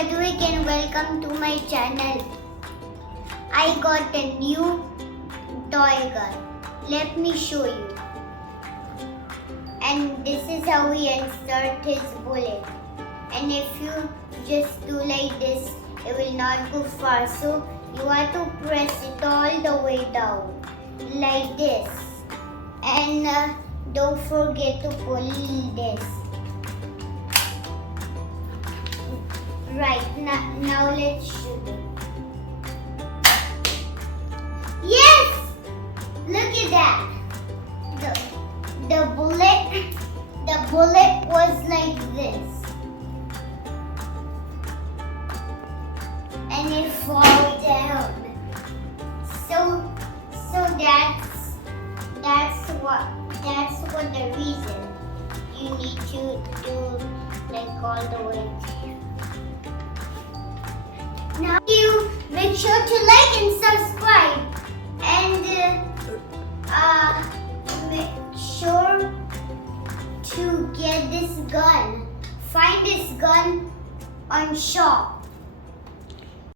Advik and welcome to my channel. I got a new toy gun. Let me show you. And this is how we insert his bullet. And if you just do like this, it will not go far. So you have to press it all the way down like this. And don't forget to pull this. Right, now let's shoot it. Yes! Look at that. The bullet was like this. And it fall down. So that's what the reason you need to do like all the way there. Now you make sure to like and subscribe and make sure to get this gun. Find this gun on shop.